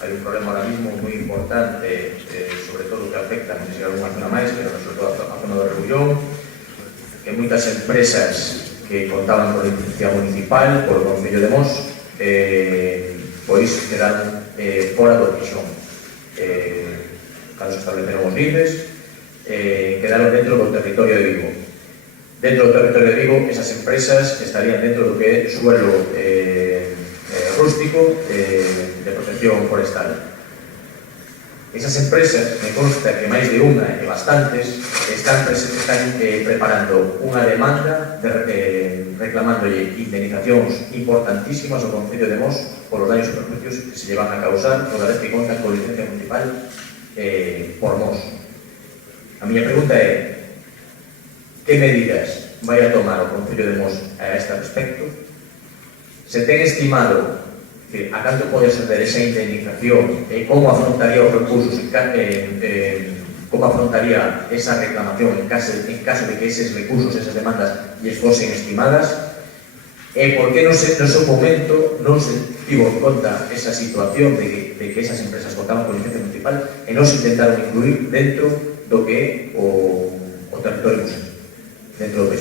hai un problema ahora mismo moi importante, sobre todo que afecta, non sei se hai alguna zona máis, pero sobre todo a zona do Rebullón, que moitas empresas que contaban con licencia municipal por o Concello de Mos, pois quedaron fora do Tixón. Cando se estableceron os libres, quedaron dentro do territorio de Vigo. Dentro do territorio de Vigo, esas empresas estarían dentro do que é suelo rústico de protección forestal. Esas empresas, me consta que máis de unha e bastantes, están preparando unha demanda reclamándolle indemnizacións importantísimas ao Concello de Mos por os daños e perjuicios que se llevan a causar toda vez que contan con licencia municipal por Mos. A miña pregunta é: que medidas vai a tomar o Concello de Mos a este respecto? Se ten estimado a canto pode ser esa indemnización e como afrontaría os recursos, como afrontaría esa reclamación en caso de que eses recursos, esas demandas, lles fosen estimadas, e por que no seu momento non se tivo en conta esa situación de que esas empresas contaban con licencia municipal e non se intentaron incluir dentro do que é o territorio museo, dentro do